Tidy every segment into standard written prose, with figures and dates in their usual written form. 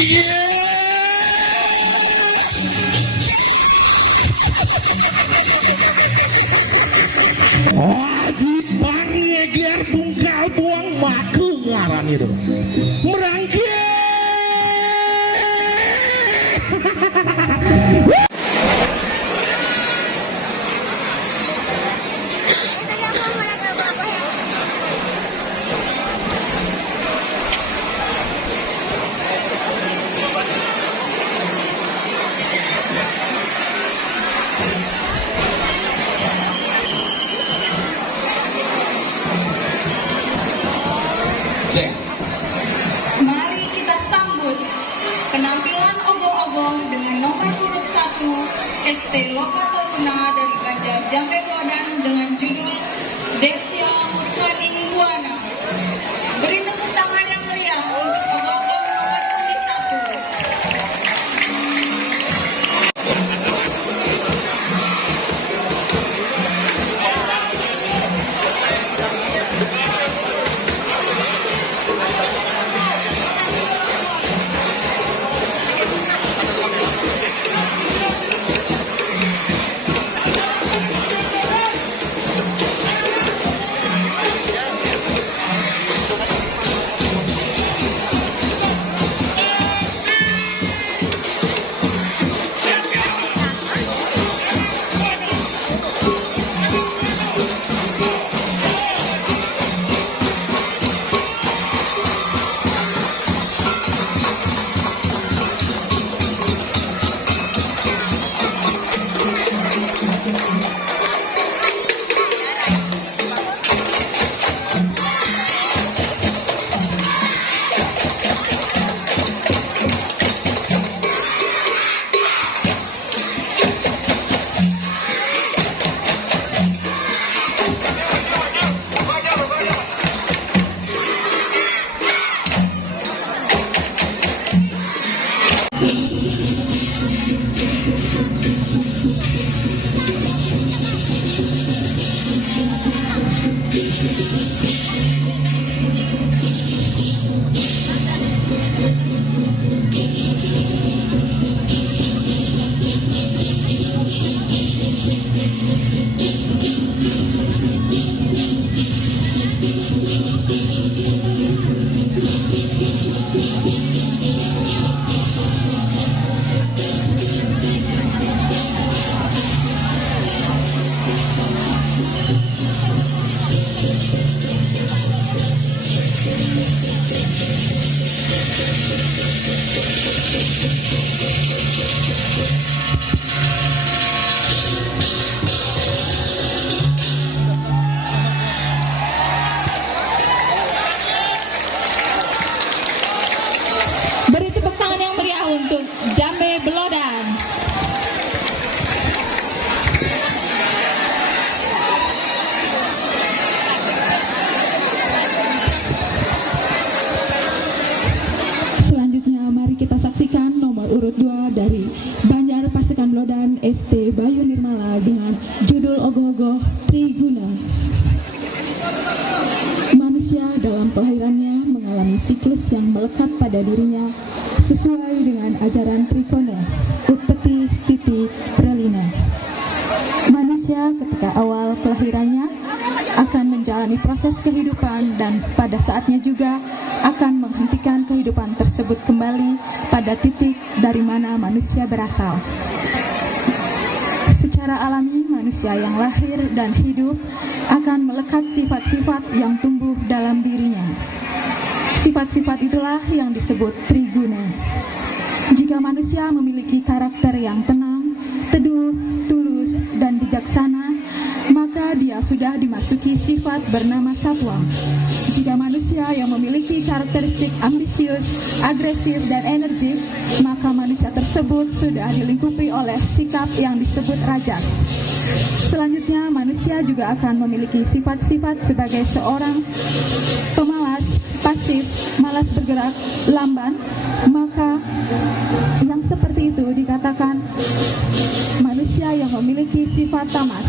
Lagi pangeger bungkal buang maku ngaran itu merangkir. Mari kita sambut penampilan ogoh-ogoh dengan nomor urut 1 ST Loka Taruna dari Banjar Jambe Klodan dengan judul Detya Murkaning Buana. Beri tepuk tangan yang meriah untuk ogoh-ogoh nomor urut 1. Beri tepuk tangan yang meriah untuk Jambe Belodan. Selanjutnya mari kita saksikan nomor urut 2 dari Banjar Pasukan Belodan ST Bayu Nirmala dengan judul Ogoh-ogoh Triguna. Manusia dalam kelahirannya mengalami siklus yang melekat pada dirinya sesuai dengan ajaran Trikono, Utpeti Stiti Pralina. Manusia ketika awal kelahirannya akan menjalani proses kehidupan dan pada saatnya juga akan menghentikan kehidupan tersebut kembali pada titik dari mana manusia berasal. Secara alami, manusia yang lahir dan hidup akan melekat sifat-sifat yang tumbuh dalam dirinya. Sifat-sifat itulah yang disebut triguna. Jika manusia memiliki karakter yang tenang, teduh, tulus, dan bijaksana, maka dia sudah dimasuki sifat bernama satwa. Jika manusia yang memiliki karakteristik ambisius, agresif, dan energik, maka manusia tersebut sudah dilingkupi oleh sikap yang disebut rajas. Selanjutnya, manusia juga akan memiliki sifat-sifat sebagai seorang pemalas, pasif, malas bergerak, lamban, maka yang seperti itu dikatakan manusia yang memiliki sifat tamas.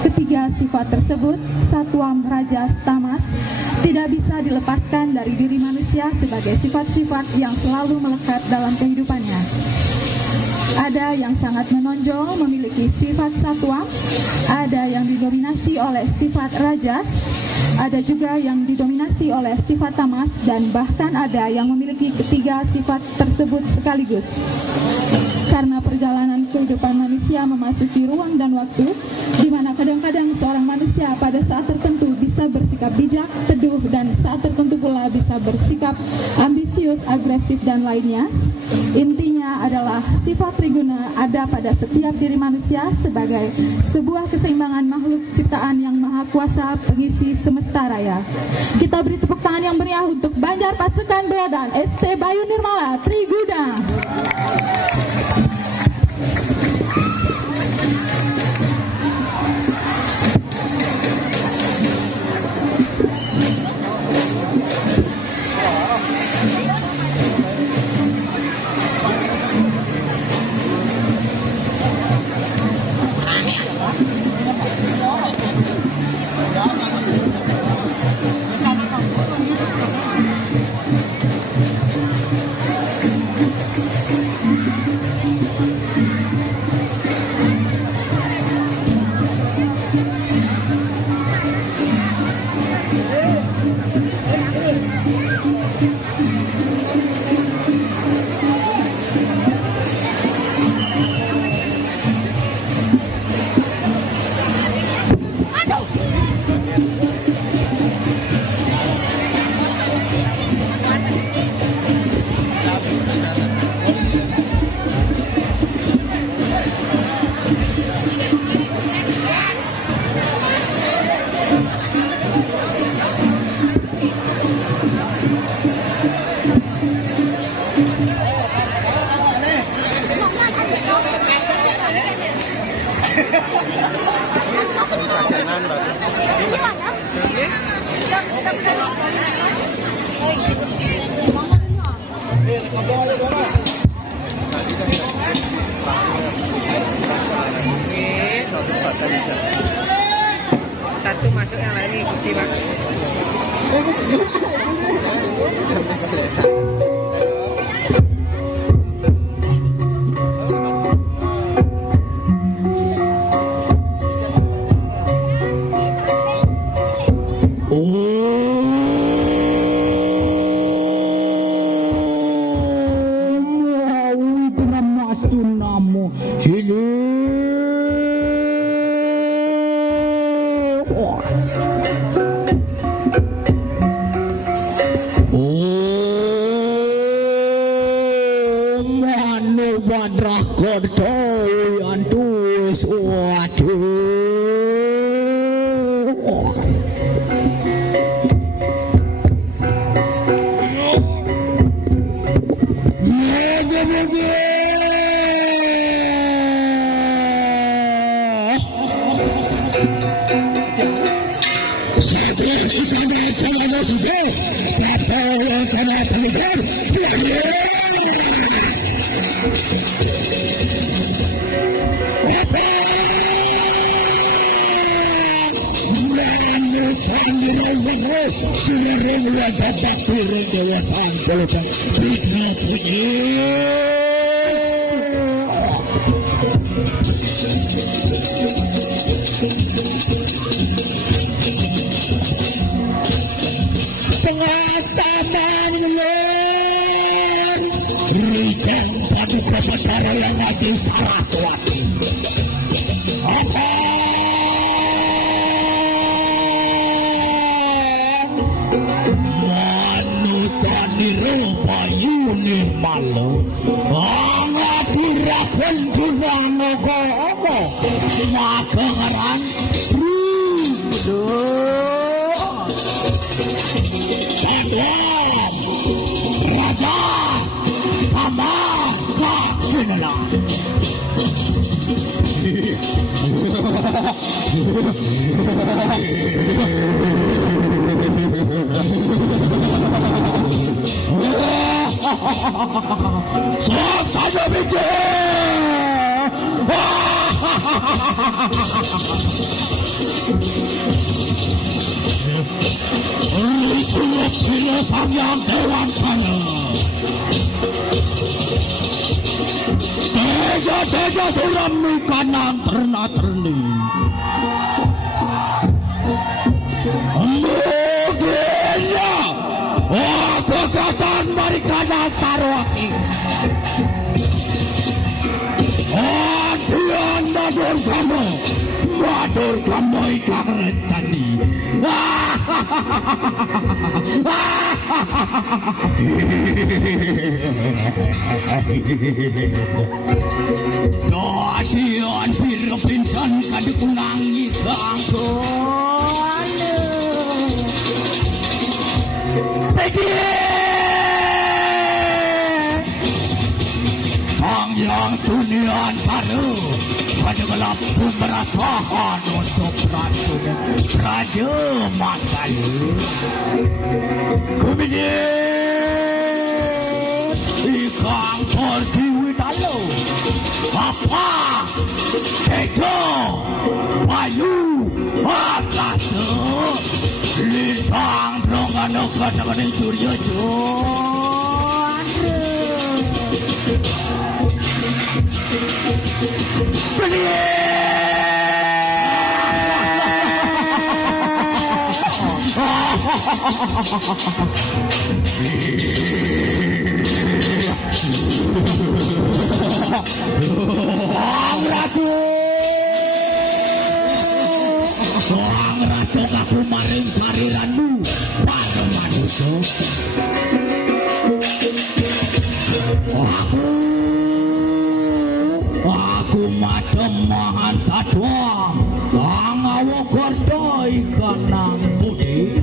Ketiga sifat tersebut, satwam, rajas, tamas, tidak tidak bisa dilepaskan dari diri manusia sebagai sifat-sifat yang selalu melekat dalam kehidupannya. Ada yang sangat menonjol memiliki sifat satwa, ada yang didominasi oleh sifat rajas, ada juga yang didominasi oleh sifat tamas, dan bahkan ada yang memiliki ketiga sifat tersebut sekaligus. Karena perjalanan kehidupan manusia memasuki ruang dan waktu, di mana kadang-kadang seorang manusia pada saat tertentu bisa bersikap bijak, teduh, dan saat tertentu pula bisa bersikap ambisius, agresif, dan lainnya. Intinya adalah sifat triguna ada pada setiap diri manusia sebagai sebuah keseimbangan makhluk ciptaan yang maha kuasa pengisi semesta raya. Kita beri tepuk tangan yang meriah untuk Banjar Pasukan Belodan ST Bayu Nirmala Triguna. Satu masuk, yang lain ikuti, Pak. Silo Sangyang Dewantara. Teja surami kanang terna-terni. Mungkinnya kekuatan mereka taruhaki. Adian madur kamu ikan rencani. Adian pirpinkan kadukunangi kangkon. Sangyang Sunian Taru pada gelap pemerasahan untuk Raja Makalu. Kemudian ikan Portiwi Dalu apa Tejo Bayu Atase Lintang Drongan Kadang Surya Ang raso aku maring sariranmu para manusia. Aku madem mahan satwa angawo gordo ikan nang budi.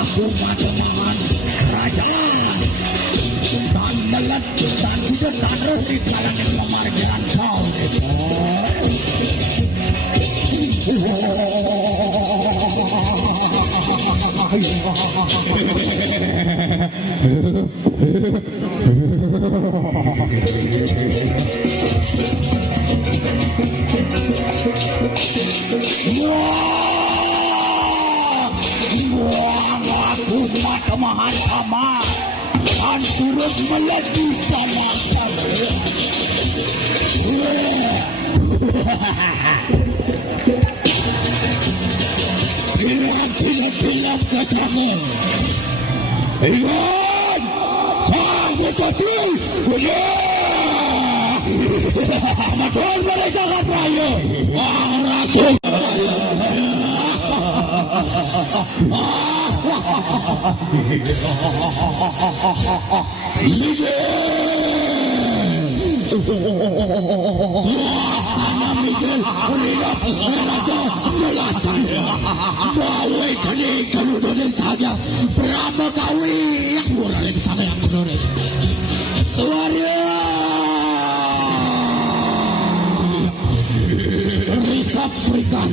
Aku madem mahan raja dan melet dan tidak taruh di dalam lemar jalan kau. Aku matemahan sama dan turut melaju sama kamu. Bilang kesama. Ingat, sang betul. Matur mereka raya. Rasul. Suasana Miguel Ulirap Raja Melacak Bawa kini keludonin saja Berapa kawi yang muralin sana yang menurin Tuaria Risap berikan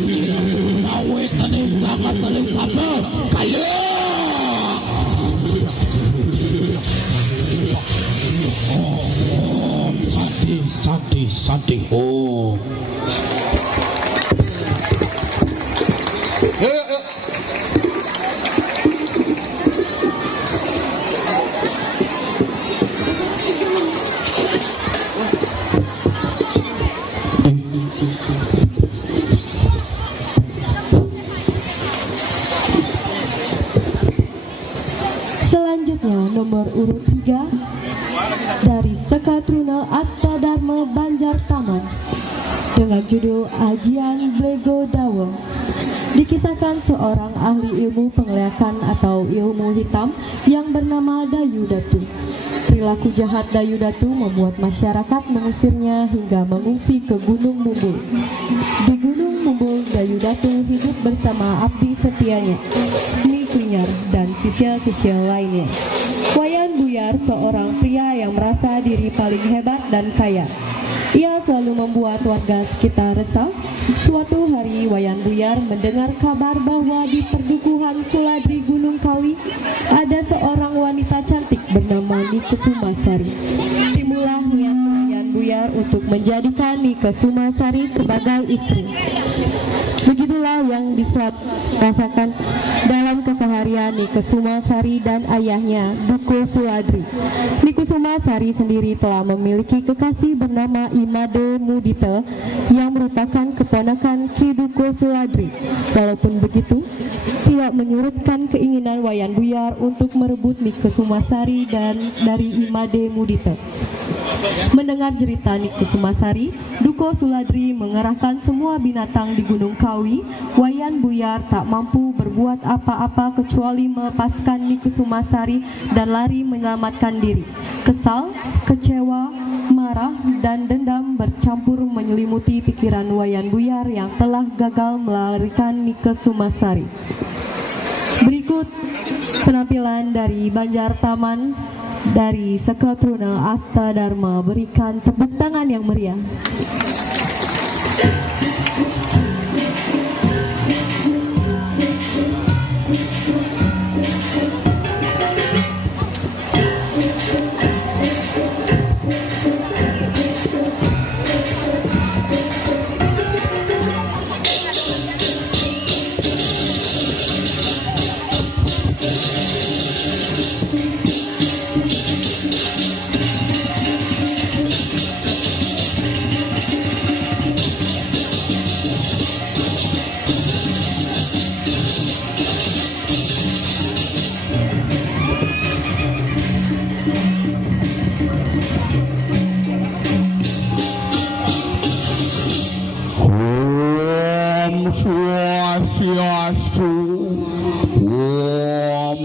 Bawa kini jangan teling sana Kaya Santi. Oh. Selanjutnya nomor urut 3 dari Sekatruna Astadharma Banjar Taman dengan judul Ajian Blego Dawa. Dikisahkan seorang ahli ilmu penglihatan atau ilmu hitam yang bernama Dayu Datu. Perilaku jahat Dayu Datu membuat masyarakat mengusirnya hingga mengungsi ke Gunung Mumbul. Di Gunung Mumbul, Dayu Datu hidup bersama abdi setianya, Mi Kunyar, dan sisial-sisial lainnya. Wayan Buyar, seorang pria yang merasa diri paling hebat dan kaya. Ia selalu membuat warga sekitar resah. Suatu hari Wayan Buyar mendengar kabar bahwa di perdukuhan Suladri Gunung Kawi ada seorang wanita cantik bernama Nikusuma Sari. Timbullah niat Wayan Buyar untuk menjadikan Nike Sumasari sebagai istri. Begitulah yang dirasakan dalam keseharian Nike Sumasari dan ayahnya, Duko Suladri. Nike Sumasari sendiri telah memiliki kekasih bernama Imade Mudite yang merupakan keponakan Ki Duko Suladri. Walaupun begitu, tidak menyurutkan keinginan Wayan Buyar untuk merebut Nike Sumasari dan dari Imade Mudite. Mendengar cerita Nike Sumasari, Duko Suladri mengerahkan semua binatang di Gunung Kawi. Wayan Buyar tak mampu berbuat apa-apa kecuali melepaskan Nike Sumasari dan lari menyelamatkan diri. Kesal, kecewa, marah, dan dendam bercampur menyelimuti pikiran Wayan Buyar yang telah gagal melarikan Nike Sumasari. Berikut penampilan dari Banjar Taman dari Seketruna Asta Dharma. Berikan tepuk tangan yang meriah. Swastiastu, Om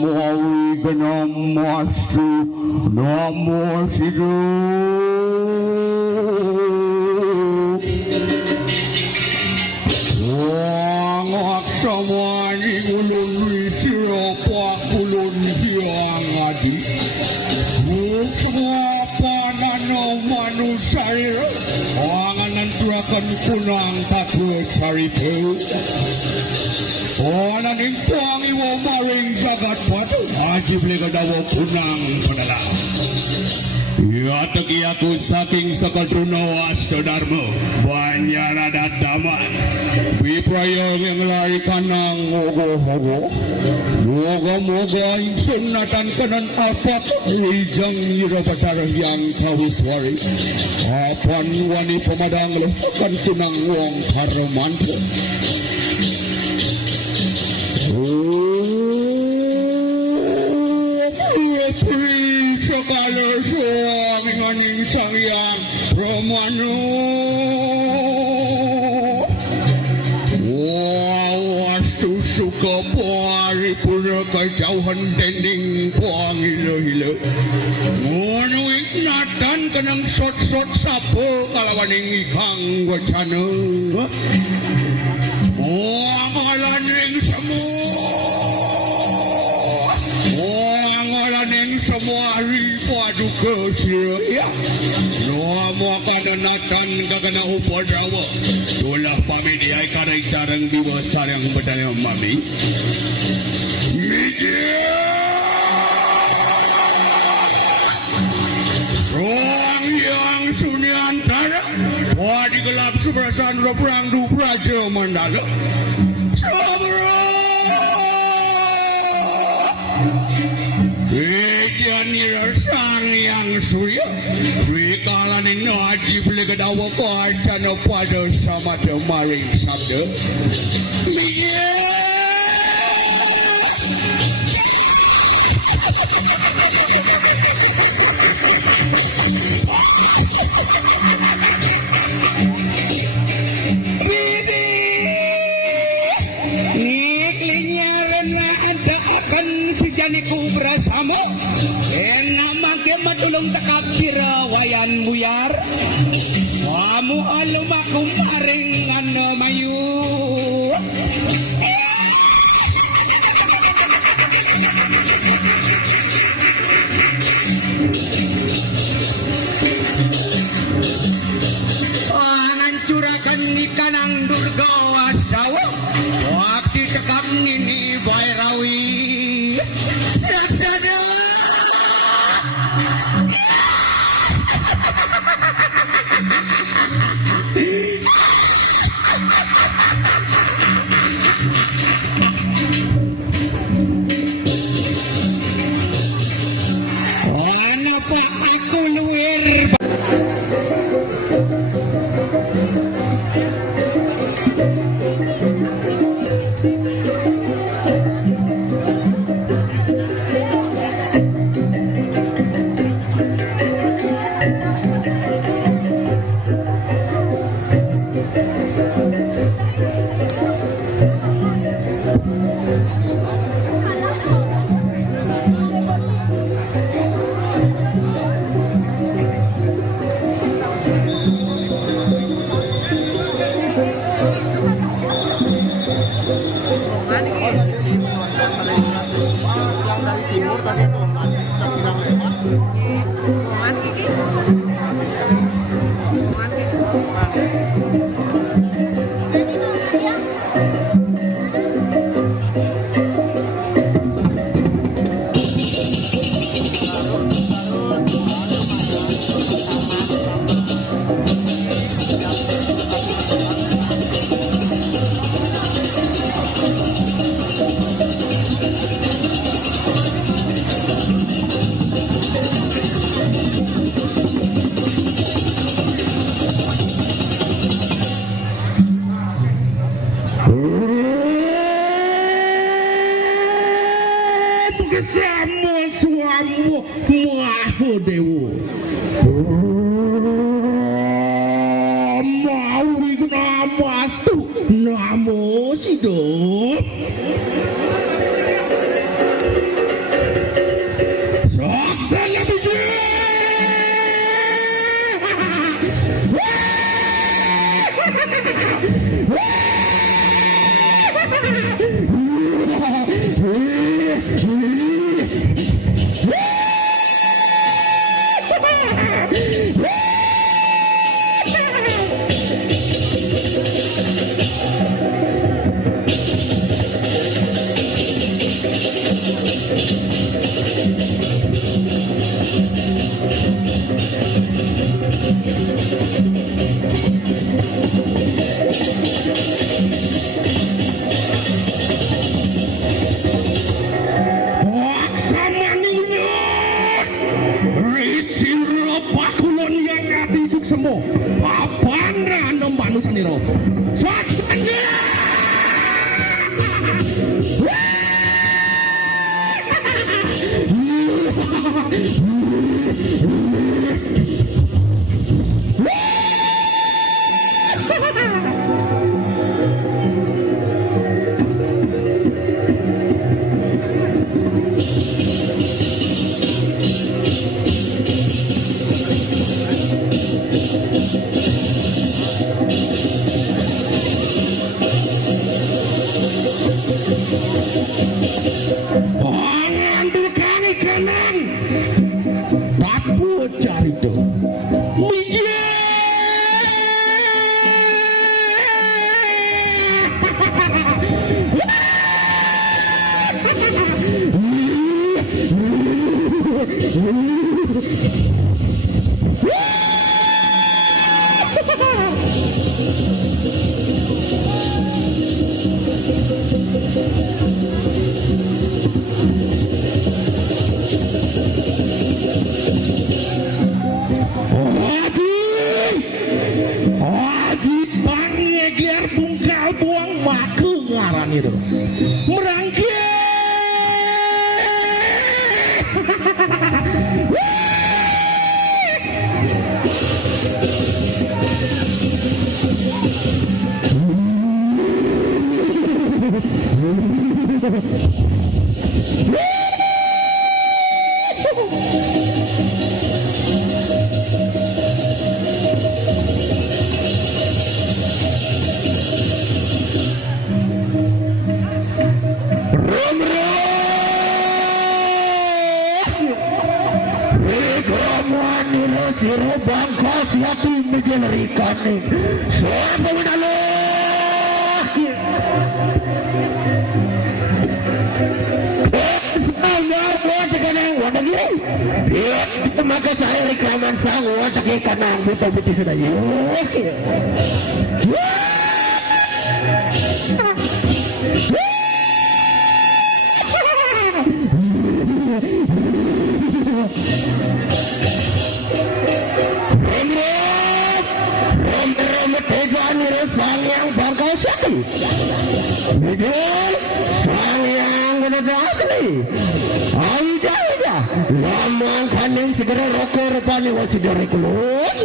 Namastu, Namo Sidhu. Wong aksamani ulun wisira pakulun hyang adi. Papanana manusaya, anganan turakan kunang tatu saripu. Orang yang tuang iwo maring jagat batu, aji beli dawa kunang padala. Ya teki aku saking Seketruna Asta Dharma, Banjar Adat Daman. Bipraya yang lari kanang ogo-ogo. Moga-moga sunatan kanan apat ijang ira pacara yang tahu suari. Apan wani pemadang lepakan kunang wong paramanto. Sekala suami nganing sayang Romano. Wastu suka pari pura kejauhan dending puang hilo-hilo. Ngono ingatan kenang sot-sot sapo kalawaning ikang wacana. Angalan ring semua ripadu kesya. Nomo kadanatan kagana upadawa. Tulah pami diay karay sarang biwa sarang badayang mami. Media. Ruang yang sunyantara. Wadi gelap suberasan robrang du praja mandala. Sang yang surya Rikalan yang naji beli kedawa Kacana pada sama maring sabda Iklinya renah ada akan sejaniku bersama matulong takap sira Wayan Buyar. Kamu alumakum aringan mayu. Ngancurakan ni kanang Durga Wastawa. Waktu cekap ini Bairawi. melewatkan dari yang dari timur tadi Oman kita tidak lewat. Oman gigi. Oman gigi. Bersama suamu Mahadewa. Mauri namastu namo siddha. Saksanya Siro bangka siati menjelerikan siapa menalo saya buat sekarang lagi maka saya rekaman sang watak karena betul-betul sudah sang yang bangkau sakti sang yang menegakkan aja lama kaning segera rokok rupanya wasi dari kulun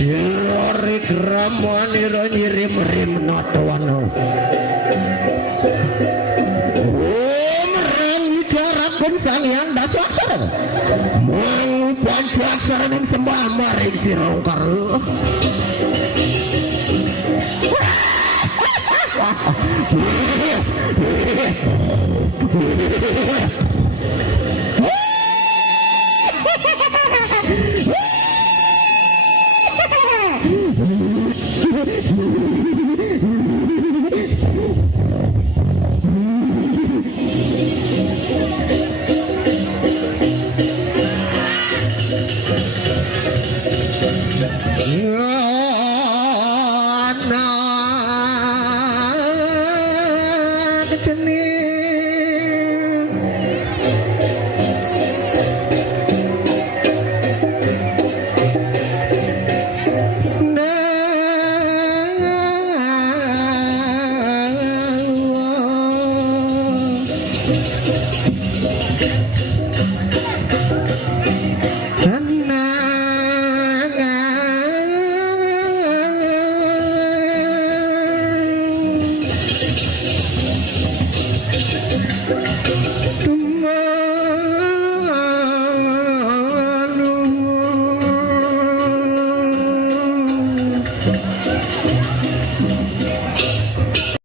Silorik ramaniro nyirim rim natawano Om wicarapun sang yang dasaksara Mau pancaksara yang sembah maring sirongkar